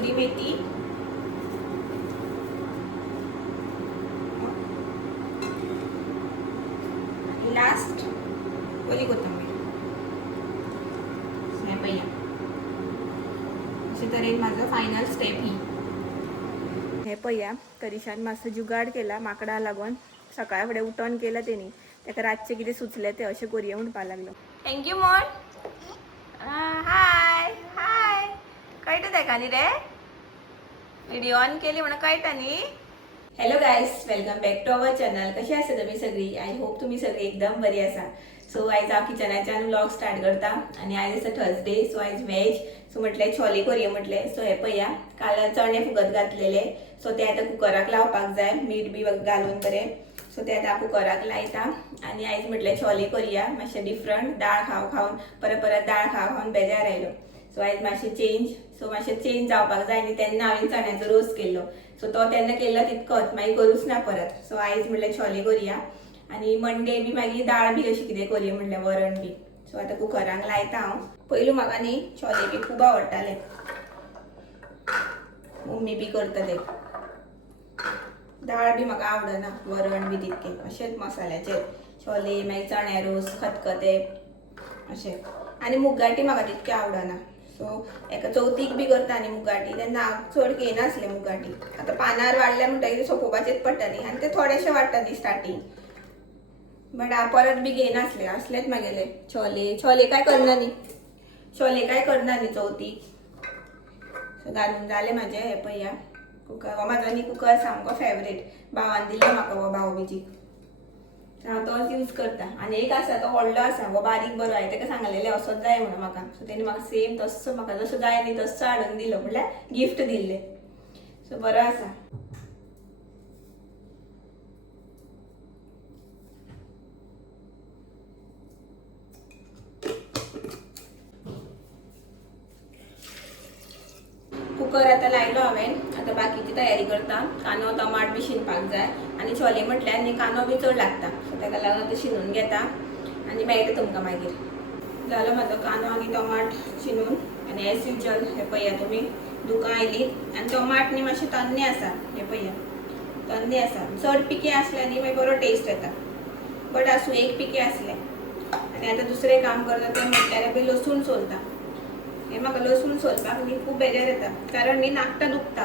Kasuri methi, last ओली कोथिंबीर. हे पहिया अशे तरेन माझं फायनल स्टेप ही. हे पया करिशान मातसो जुगाड केला माकडा लागून. सकाळ फुडें उठोन केला तेणी. ताका रातचे कितें सुचले ते अशें करूया म्हणपा लागलो. थँक्यू मोड. हाय हाय कळटा ताका न्ही रे. व्हिडिओ ऑन केली म्हणून कळटा न्ही. Hello guys, welcome back to our channel. कशी आसा तुमी सगळी? आय होप तुमी सगळी एकदम बरी आसा. सो आयज हांव किचनाच्यान व्लॉग स्टार्ट करता आनी आयज आसा थर्सडे. सो आयज वेज. सो म्हटलें छोले करया म्हटलें. सो हे पया काल चणे फुगत घातलेले. सो ते आतां कुकराक लावपाक जाय मीठ बी घालून बरें. सो ते आतां कुकराक लायता आनी आयज म्हटलें छोले करया मातशें डिफरंट. दाळ खावन परत परत दाळ खावन बेजार आयलो. सो आयज मातशें चेंज. सो मातशें चेंज जावपाक जाय न्ही तेन्ना हांवें चण्याचो रोस केल्लो. सो तो तेन्ना केल्लो तितकोच मागीर करूच ना परत. सो आयज म्हटलें छोले करया आनी मंडे बी मागीर दाळ बी अशी कितें करया म्हटलें वरण बी. सो आतां कुकराक लायता हांव. पयलू म्हाका न्ही छोले बी खूब आवडटाले. मम्मी बी करता ते. दाळ बी म्हाका आवडना, वरण बी तितकें. अशेंच मसाल्याचे छोले मागीर चण्या रोस खतखतें अशें. आनी मुगाटी म्हाका तितकें आवडना. सो एका चवथीक बी करता न्ही मुगाटी तेन्ना हांव चड घेयनासलें मुगाटी. आतां पानार वाडल्या म्हणटकीर सोंपोवपाचेच पडटा न्ही आनी ते थोडेशे वाडटा न्ही स्टार्टींग. बट हांव परत बी घेयनासलें. असलेच म्हागेले छोले. छोले काय करना न्ही. छोले काय करना न्ही चवथीक. सो घालून जालें म्हाजें. हे पया कुकर. हो म्हाजो न्ही कुकर सामको फेवरेट. भावान दिल्लो म्हाका हो भाऊबीजीक. हांव तोच यूज करता. आनी एक आसा तो व्हडलो आसा, हो बारीक बरो. हांवें ताका सांगलेलें असोच जाय म्हणून म्हाका. सो तेणी म्हाका सेम तस्सो म्हाका जसो जाय न्ही तस्सो हाडून दिलो. म्हणल्यार गिफ्ट दिल्लें. सो बरो आसा. कुकर आतां लायलो हांवें. आतां बाकीची तयारी करता. कांदो टमाट बी शिनपाक जाय आनी छोले म्हटल्यार न्ही कांदो बी चड लागता. सो ताका लागून आतां शिनून घेता आनी मेळटा तुमकां मागीर. जालो म्हाजो कांदो आनी टमाट शिनून. आनी एज युजल हे पया तुमी दुकां आयली आनी टमाट न्ही मातशे तन्ने आसा. हे पया तन्ने आसा. चड पिके आसले न्ही मागीर बरो टेस्ट येता. बट आसूं एक पिके आसले. आनी आतां दुसरें काम करता तें म्हटल्यार बी लसूण सोलता. हे म्हाका लसूण सोलपाक न्ही खूब बेजार येता. कारण न्ही नाकटां दुखता.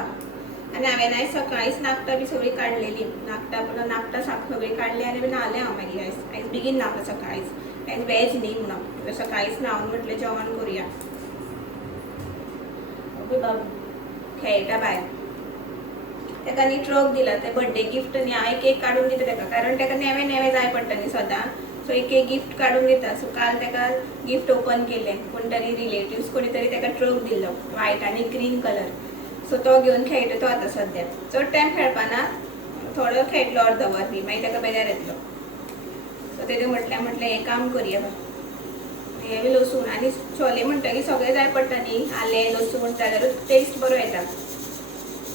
आनी हांवें आयज सकाळींच नाकटां बी सगळीं काडलेलीं. नाकटां सगळीं काडली आनी न्हालें हांव मागीर. आयज बेगीन न्हावलें सकाळींच. आयज वेज न्ही म्हणून. सकाळींच न्हावन म्हटलें जेवण करुया. खेळटा भायर. ताका न्ही ट्रक दिला. ते बर्थडे गिफ्ट न्ही हांव एक एक काडून दिता ताका. कारण ताका नेवें नेवें जाय पडटा न्ही सदां. सो एक एक गिफ्ट काडून दिता. सो काल ताका गिफ्ट ओपन केलें. कोण तरी रिलेटिव्स कोणी तरी ताका ट्रक दिल्लो व्हायट आनी ग्रीन कलर. सो तो घेवन खेळटा तो आतां सद्याक. चड टायम खेळपाना. थोडो खेळटलो अर्दवर बी मागीर ताका बेजार येतलो. सो तेजें म्हटलें हें काम करया. हे बी लसूण आनी छोले म्हणटकीर सगळें जाय पडटा न्ही. आलें लसूण जाल्यारूच टेस्ट बरो येता.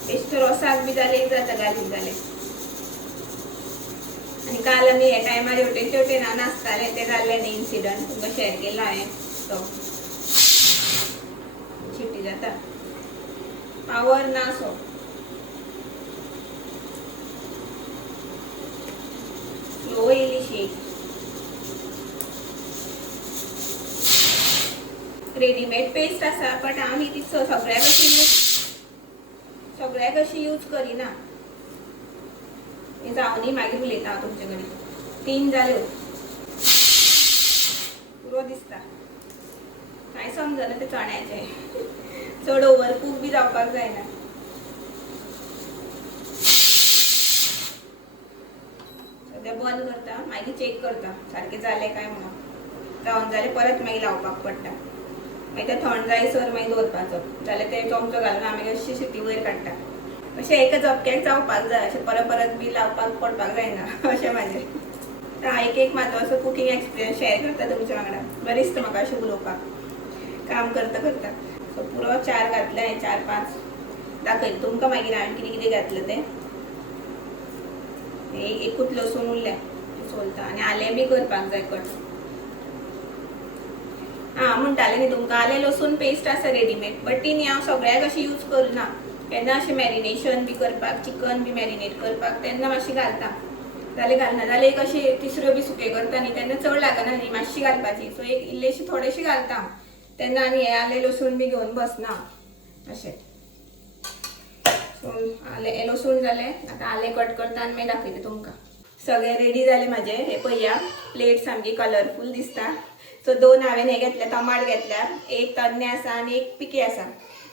टेस्ट रोसाक बी जालें जाता घालीत जालें. आनी काल आमी हे टायमार हेवटेन तेवटेन हांव नाचतालें तें जाल्लें न्ही इन्सिडंट. तुमकां शेअर केला हांवें तो. शिट्टी जाता. पावर ना सो. स्लो येयली शीक. रेडीमेड पेस्ट आसा बट हांव ही ती सगळ्याक अशी यूज करिना. हे जावनी मागीर उलयता हांव तुमचे कडेन. 3 जाल्यो. पुरो दिसता. कांय समजना ते चण्याचें. चड ओवर कूक बी जावपाक जायना. सद्या बंद करता मागीर चेक करता सारकें जालें काय म्हणून. जावन जालें परत मागीर लावपाक पडटा. मागीर तें थंड जायसर मागीर दवरपाचो. जाल्यार ते चमचो घालून हांव मागीर अशी सिटी वयर काडटा. अशें एका झपक्याक जावपाक जाय. अशें परत परत बी लावपाक पडपाक जायना अशें म्हाजें. हांव एक म्हाजो असो कुकींग एक्सपिरियन्स शेअर करता तुमच्या वांगडा. बरें दिसता म्हाका अशें उलोवपाक काम करता करता. सो पुरो 4 घातले हांवें. 4-5 दाखयता तुमकां मागीर हांवें कितें कितें घातलें तें. एकूच लसूण उरलें सोलता. आनी आलें बी करपाक जाय कट. हां म्हणटालें न्ही तुमकां आलें लसूण पेस्ट आसा रेडीमेड, बट ती न्ही हांव सगळ्याक अशी यूज करना. केन्ना अशें मॅरिनेशन बी करपाक, चिकन बी मॅरिनेट करपाक तेन्ना मातशी घालता. जाल्यार घालना जाल्यार एक अशी तिसऱ्यो बी सुके करता न्ही तेन्ना चड लागना न्ही, मातशी घालपाची. सो एक इल्लेशी थोडेशी घालता तेन्ना आनी हे आलें लसूण बी घेवन बसना अशें. सो आलें लसूण जालें, आतां आलें कट करता आनी मागीर दाखयता तुमकां. सगळें रेडी जालें म्हाजें. हे पळया, प्लेट सामकी कलरफूल दिसता. सो 2 हांवें हे घेतल्या, टमाट घेतल्या, एक तन्ने आसा आनी एक पिके आसा.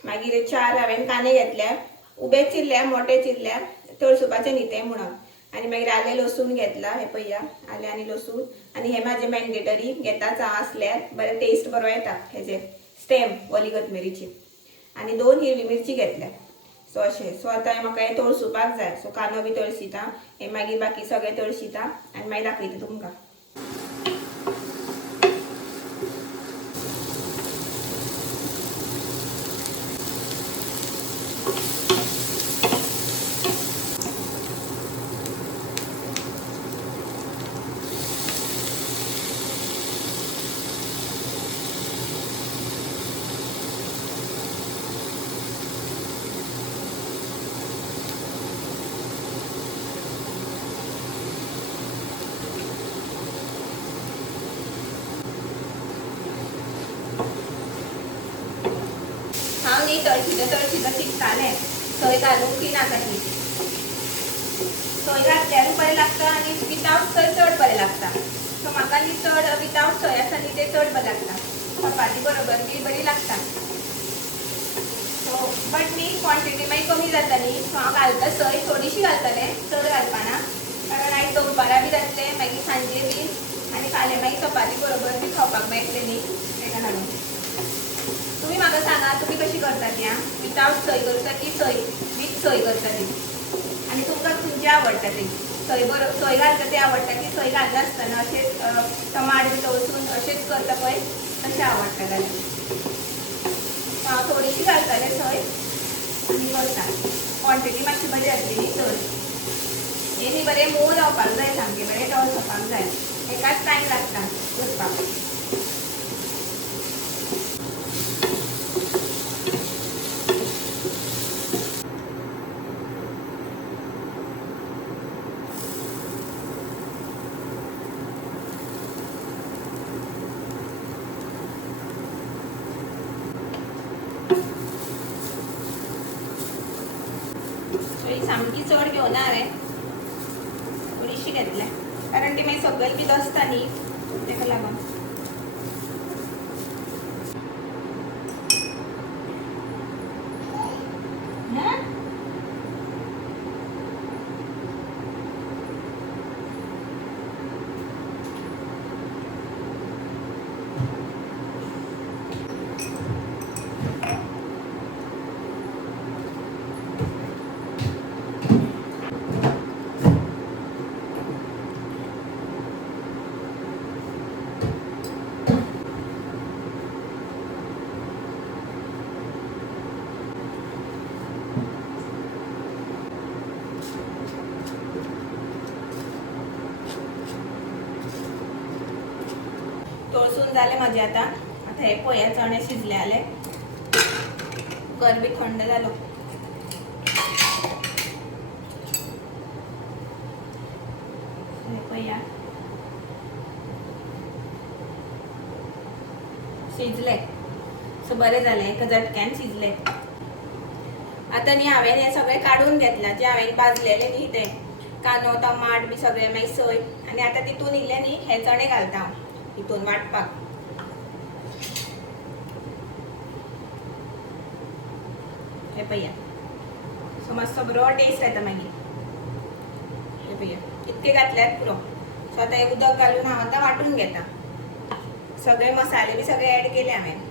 मागीर 4 हांवें कांदे घेतल्या, उबे चिरल्या, मोठे चिरल्या, तळसुपाचे न्ही ते म्हणून. आनी मागीर आलें लसूण घेतला. हे पळया, आलें आनी लसूण. आनी हे म्हाजें मॅन्डेटरी घेताच हांव आसल्यार बरें टेस्ट बरो येता हेजे स्टेम ओली कोथमिरीची. आनी 2 हिरवी मिरची घेतल्या. सो अशें. सो आतां म्हाका हें तळसुपाक जाय. सो कांदो बी तळसिता, हे मागीर बाकी सगळें तळसिता आनी मागीर दाखयता तुमकां. हांव न्ही तळशीत चिंततालें सोय घालूंक की नाका ती. सोय घातल्यार बरें लागता आनी विथआवट सोय चड बरें लागता. सो म्हाका न्ही चड विथआवट सोय आसा न्ही ते चड बरें लागता. चपाती बरोबर बी बरी लागता. सो बट न्ही क्वॉन्टिटी मागीर कमी जाता न्ही. सो हांव घालता सोय थोडीशी घालतलें, चड घालपाना. कारण आयज दनपारां बी जातलें, मागीर सांजे बी आनी फाल्यां मागीर चपाती बरोबर बी खावपाक मेळटलें न्ही, तेका लागून. तुम्ही म्हाका सांगा, तुम्ही कशी करता ती? विथआवट सोय करता की सोय विथ सोय करता ती? आनी तुमकां खंयची आवडटा ती? सोय घालता ती आवडटा की सोय घालनासतना अशेंच टमाट बी तळसून अशेंच करता पळय तशें आवडटा जाल्यार? हांव थोडीशी घालतलें सोय आनी करता. क्वॉन्टिटी मातशी बरी जातली न्ही चड. हे न्ही बरें मोव जावपाक जाय, सामकें बरें तळसपाक जाय. एकाच टायम लागता करपाक. सामकी चड घेवना हांवें, थोडीशी घेतल्या. कारण ती मागीर सकयल बी दसता न्ही, तेका लागून. तळसून जालें म्हाजें आतां. आतां हे पळया, चणे शिजले जाले. कुकर बी थंड जालो. हे पळया, शिजले. सो बरें जालें, एका झटक्यान शिजले. आतां न्ही हांवें हें सगळें काडून घेतलां, जे हांवें भाजलेलें न्ही तें कांदो टमाट बी सगळें, मागीर सोय. आनी आतां तितून इल्लें न्ही हे चणे घालता हांव हितून वांटपाक. हे पळया, सो मातसो बरो टेस्ट येता मागीर. हे पळया, इतके घातल्यार पुरो. सो आतां हे उदक घालून हांव आतां वांटून घेता. सगळे मसाले बी सगळे ऍड केले हांवें.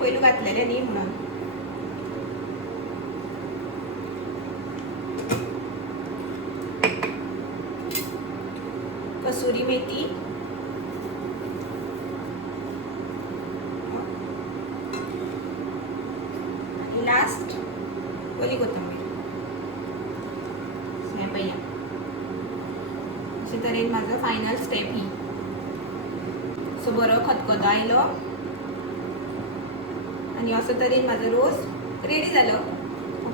पयलू घातलेले न्ही म्हणून. कसुरी मेथी, आणि लास्ट ओली कोथंबीर. हे पळया अशे तरेन माझं फायनल स्टेप ही. सो बरो खतखतो आयलो आणि असो तरेन माझो रोस रेडी जालो.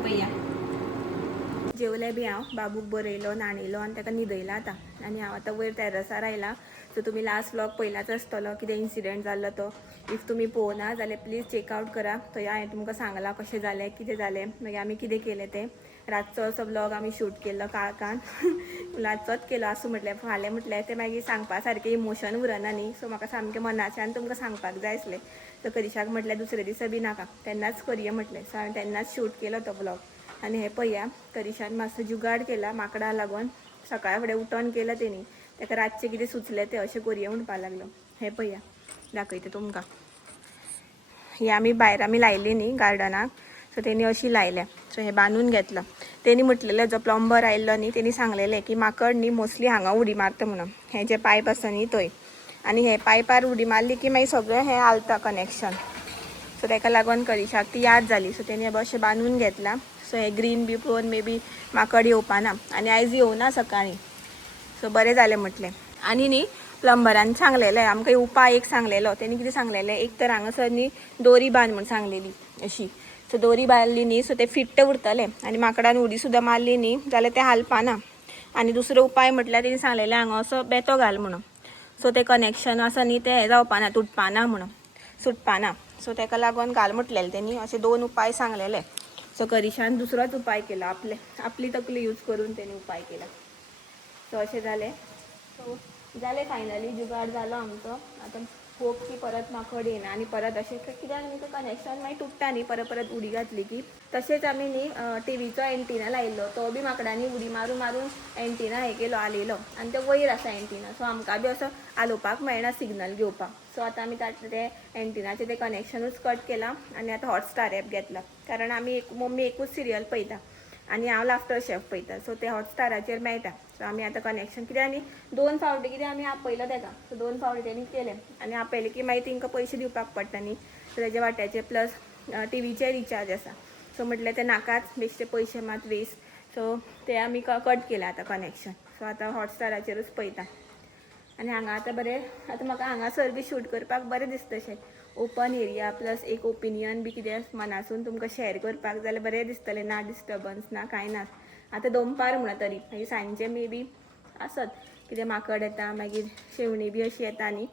पळया जेवले बी हांव. बाबूक बरयलो, न्हाणयलो आनी ताका न्हिदयला आतां. आनी हांव आतां वयर टॅरसार आयला. सो तुमी लास्ट व्लॉग पयलाच आसतलो कितें इन्सिडंट जाल्लो तो. इफ तुमी पळोवना जाल्यार प्लीज चेकआउट करा. थंय हांवें तुमकां सांगलां कशें जालें, कितें जालें, मागीर आमी कितें केलें तें. रातचो असो व्लॉग आमी शूट केल्लो काळखान. रातचोच केलो आसूं म्हटलें. फाल्यां म्हटल्यार तें मागीर सांगपा सारकें इमोशन उरना न्ही. सो म्हाका सामकें मनाच्यान तुमकां सांगपाक जाय आसलें. सो करिशाक म्हटल्यार दुसरे दिसा बी नाका, तेन्नाच करया म्हटलें. सो हांवें तेन्नाच शूट केलो तो व्लॉग. आनी हे पळया करिशान मातसो जुगाड केला माकडां लागून. सकाळ फुडें उठोन केलं तेणी. ताका रातचें कितें सुचलें तें अशें करया म्हणपा लागलो. हे पळया दाखयता तुमकां. ही आमी भायर आमी लायली न्ही गार्डनाक. सो तेणी अशी लायल्या. सो हे बांदून घेतलं. तेणी म्हटलेलें जो प्लंबर आयिल्लो न्ही तेणी सांगलेलें की माकड न्ही मोस्टली हांगा उडी मारता म्हणून. हे जे पायप आसा न्ही थंय. आनी हे पायपार उडी मारली की मागीर सगळें हें आलता कनेक्शन. सो ताका लागून करिशाक ती याद जाली. सो तेणी अशें बांदून घेतला. सो हे ग्रीन बी पळोवन मे बी माकड येवपाना. आनी आयज येवना सकाळीं. सो बरें जालें म्हटलें. आनी न्ही प्लंबरान सांगलेलें आमकां उपाय एक सांगलेलो. तेणी कितें सांगलेलें, एक तर हांगासर न्ही दोरी बांद म्हूण सांगलेली अशी. सो दोरी बांदली न्ही सो तें फिट्ट उरतलें. आनी माकडान उडी सुद्दां मारली न्ही जाल्यार तें हालपाना. आनी दुसरो उपाय म्हटल्यार तेणी सांगलेलें हांगा असो बेतो घाल म्हणून. सो तें कनेक्शन आसा न्ही तें हें जावपाना, तुटपाना म्हणून, सुटपाना. सो ताका लागून घाल म्हटलेलें तेणी. अशे 2 उपाय सांगलेले. सो करिशान दुसरोच उपाय केला. आपली तकली यूज करून तेणी उपाय केला. सो अशें जालें. सो जालें फायनली जुगाड जालो आमचो. आतां होप की परत माकड येना आनी परत अशें कित्याक न्ही कनेक्शन मागीर तुटता न्ही परत उडी घातली की. तशेंच आमी न्ही टीव्हीचो एंटिना लायिल्लो. तो बी माकडांनी उडी मारून मारून एंटिना हें केलो आलेलो. आनी तो वयर आसा एंटिना. सो आमकां बी असो आलोवपाक मेळना सिग्नल घेवपाक. सो आतां आमी ते एंटिनाचें तें कनेक्शनूच कट केलां. आनी आतां हॉटस्टार एप घेतला. कारण आमी मम्मी एकूच सिरियल पळयता आनी हांव लाफ्टर शेफ पळयता. सो ते हॉटस्टाराचेर मेळटा. सो आमी आतां कनेक्शन कित्याक आनी 2 फावटी कितें आमी आपयलो ताका. सो 2 फावटी तेणी केलें. आनी आपयलें की मागीर तांकां पयशे दिवपाक पडटा न्ही. सो तेजे वाट्याचे प्लस टीव्हीचे रिचार्ज आसा. सो म्हटलें तें नाकाच, बेश्टे पयशे मात वेस्ट. सो ते आमी कट केलें आतां कनेक्शन. सो आतां हॉटस्टाराचेरूच पळयता. आनी हांगा आतां बरें, आतां म्हाका हांगासर बी शूट करपाक बरें दिसता अशें. ओपन एरिया प्लस एक ओपिनियन बी कितें मनासून तुमकां शेअर करपाक जाल्यार बरें दिसतलें. ना डिस्टर्बन्स ना कांय ना. आतां दनपार म्हणून तरी मागीर सांजचे मे बी आसत कितें माकड येता मागीर शेवणी बी अशी येता न्ही.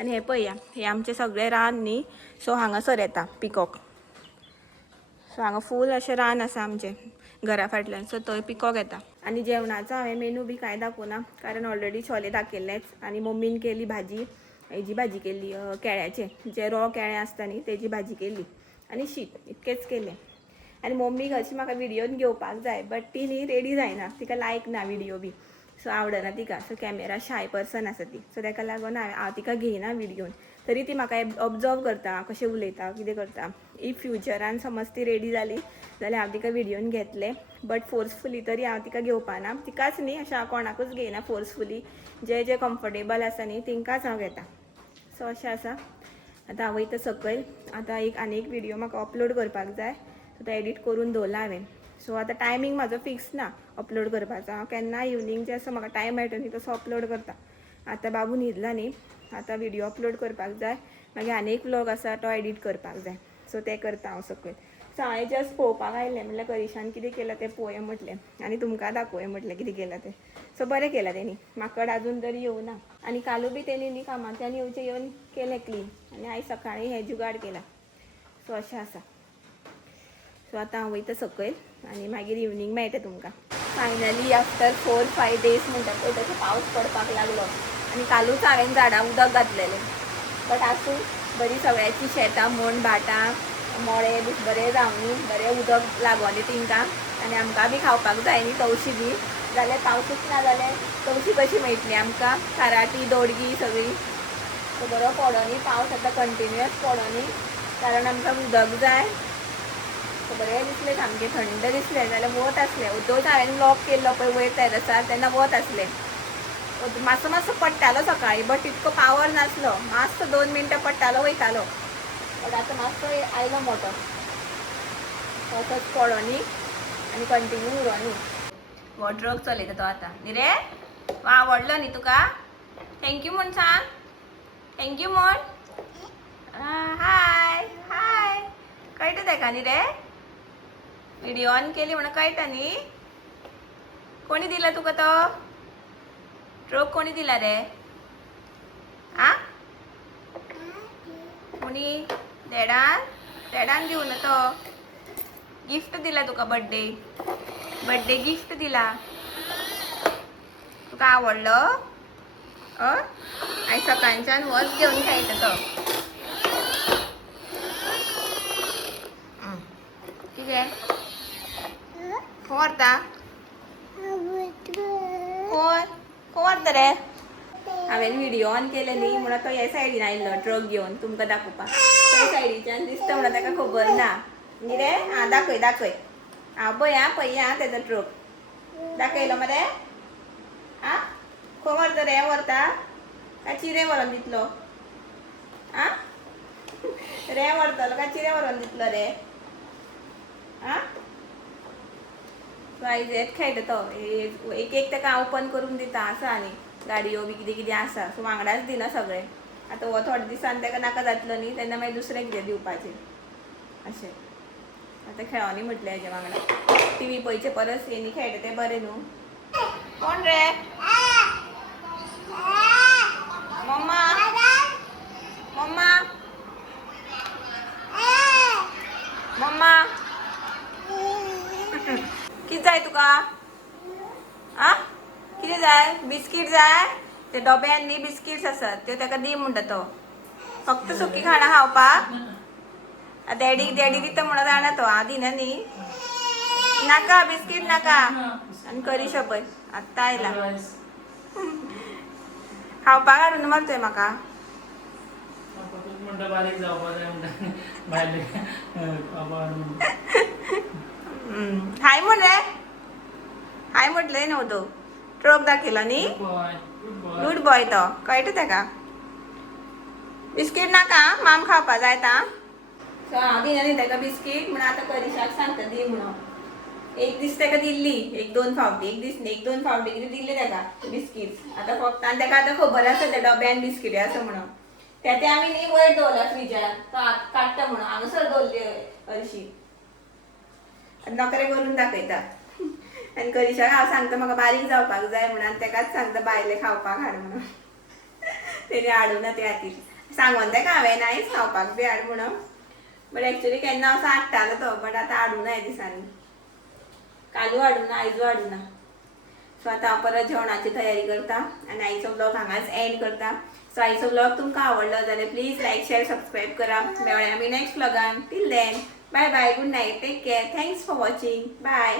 आनी हे पळया हे आमचें सगळें रान न्ही. सो हांगासर येता पिकॉक. सो हांगा फूल अशें रान आसा आमचें घरा फाटल्यान. सो थंय पिकॉक येता. आनी जेवणाचो हांवें मेनू बी कांय दाखोवना कारण ऑलरेडी छोले दाखयल्लेच. आनी मम्मीन केली भाजी, हेजी भाजी केल्ली केळ्याचें, जे रॉ केळें आसता न्ही तेजी भाजी केल्ली. आनी शीत इतकेंच केलें. आनी मम्मीक अशी म्हाका विडियोन घेवपाक जाय बट ती न्ही रेडी जायना. तिका लायक ना विडियो बी. सो आवडना तिका. सो कॅमेरा शाय पर्सन आसा ती. सो ताका लागून हांव तिका घेयना विडियोन. तरी ती म्हाका ऑब्जर्व करता कशें उलयता कितें करता. इफ फ्युचरान समज ती रेडी जाली जाल्यार हांव तिका विडियोन घेतलें. बट फोर्सफुली तरी हांव तिका घेवपाना. तिकाच न्ही अशें हांव कोणाकूच घेयना फोर्सफुली. जे कम्फर्टेबल आसा न्ही तेंकांच हांव घेता. सो अशें आसा. आतां हांव वयता सकयल. आतां आनी एक विडियो म्हाका अपलोड करपाक जाय. सो तो एडीट करून दवरला हांवें. सो आतां टायमींग म्हाजो फिक्स ना अपलोड करपाचो. हांव केन्ना इवनिंग जे असो म्हाका टायम मेळटा न्ही तसो अपलोड करता. आतां बाबू न्हिदला न्ही. आतां विडियो अपलोड करपाक जाय. मागीर आनी एक व्लॉग आसा तो एडीट करपाक जाय. सो तें करता हांव सकयल. सो हांवें जस्ट पळोवपाक आयलें म्हणल्यार करिशान कितें केलां तें पळोवया म्हटलें. आनी तुमकां दाखोवया म्हटलें कितें केलां तें. सो बरें केलां तेणी. माकड आजून तरी येवना. आनी कालू बी तेणी न्ही कामांतल्यान येवन केलें क्लीन. आनी आयज सकाळीं हें जुगाड केलां. सो अशें आसा. सो आतां हांव वयता सकयल आनी मागीर इवनिंग मेळटा तुमकां. फायनली आफ्टर 4-5 डेज म्हणटा पळय तसो पावस पडपाक लागलो. आनी कालूच हांवें झाडां उदक घातलेलें. बट आसूं बरीं सगळ्याचीं शेतां म्हण भाटां मळे बी बरें जावनी बरें उदक लागोनी तिंकां. आनी आमकां बी खावपाक जाय न्ही तवशीं बी. जाल्यार पावसूच ना जाल्यार तवशीं कशी मेळटली आमकां. काराटी दोडगी सगळीं. सो बरो पडो न्ही पावस आतां कंटिन्युअस पडो न्ही. कारण आमकां उदक जाय. बरें दिसलें, सामकें थंड दिसलें. जाल्यार वत आसलें. उदक हांवें लॉक केल्लो पळय वयर टॅरसार, तेन्ना वत आसलें. मातसो मातसो पडटालो सकाळी, बट इतको पावर नासलो. मातसो 2 मिनटां पडटालो वयतालो. बट आतां मातसो आयलो मोठो. तसोच पडो न्ही आनी कंटिन्यू उरो न्ही. हो ट्रक चलयता तो आतां न्ही रे. आवडलो न्ही तुका. थँक्यू म्हण सांग. थँक्यू म्हण. हाय हाय. कळटा ताका न्ही रे. व्हिडिओ ऑन केली म्हणून कळटा न्ही. कोणी दिला तुका तो ट्रक? कोणी दिला रे? आ कोणी? डॅडान दिवं ना तो. गिफ्ट दिला तुका. बर्थडे गिफ्ट दिला. तुका आवडलो? आणि सकाळच्यान वच घेऊन खेळटा तो. ठीक आहे. खंय व्हरता? खंय व्हरता रे? हांवें व्हिडिओ ऑन केले न्ही म्हणून तो ह्या सायडीन आयिल्लो ट्रक घेवन तुमकां दाखोवपाक. त्या सायडीच्यान दिसता म्हणून ताका खबर ना न्ही रे. दाखय दाखय. पळय तेजो ट्रक दाखयलो मरे. खंय व्हरता रे? व्हरता काय चिरे व्हरोन दितलो? रे व्हरतलो काय चिरे व्हरोन दितलो रे? आयज येत खेळटा तो. एक एक ताका ओपन करून दिता आसा आनी गाडयो बी कितें कितें आसा. सो वांगडाच दिना सगळें. आतां हो थोडे दिसान ताका नाका जातलो न्ही तेन्ना मागीर दुसरें कितें दिवपाचें अशें. आतां खेळोनी म्हटलें हेजे वांगडा. टीव्ही पळयचे परस हेनी खेळटा तें बरें न्हू. कोण रे? Mamma mamma mamma. कितें जाय तुका? कितें जाय? बिस्कीट जाय? ते डब्यान न्ही बिस्किट्स आसात त्यो ताका दी म्हणटा तो. फक्त सुकी खाणां खावपाक. डॅडी दिता म्हणून जाणा तो. हांव दिना न्ही. नाका बिस्कीट नाका. आनी करिशो पळय आत्तां आयला. खावपाक हाडून मारतोय म्हाका. हाय म्हण रे. हाय म्हटलंय न्हू तो. ट्रक दाखयलो न्ही. गुड बॉय तो. कळटा ताका. बिस्कीट नाका. माम खावपा जाय आतां. सो हांव दिना न्ही ताका बिस्कीट म्हणून आतां करिशाक सांगता दी म्हणून. एक दीस ताका दिल्ली. एक दोन फावटी कितें दिल्ली ताका बिस्कीट्स. आतां फक्त आनी ताका आतां खबर आसा त्या डब्यान बिस्किटी आसा म्हणून. ते आमी न्ही वयर दवरला फ्रिजार. तो काडटा म्हणून हांगासर दवरली हरशी. नखरे करून दाखयता. आनी करिशाक हांव सांगता म्हाका बारीक जावपाक जाय म्हणून आनी ताकाच सांगता भायलें खावपाक हाड म्हणून. तेणी हाडूना ते खातीर. सांगोन ताका हांवें आयज खावपाक बी हाड म्हणून. बट एक्चुली केन्ना असो हाडटालो तो. बट आतां हाडूना ह्या दिसांनी. कालू हाडूना आयजू हाडूना. सो आतां हांव परत जेवणाची तयारी करता आनी आयचो ब्लॉग हांगाच एंड करता. सो आयचो ब्लॉग तुमकां आवडलो जाल्यार प्लीज लायक शेअर सबस्क्राईब करा. मेळया आमी नेक्स्ट ब्लॉगान. Till then bye bye. Good night. Take care. Thanks for watching. Bye.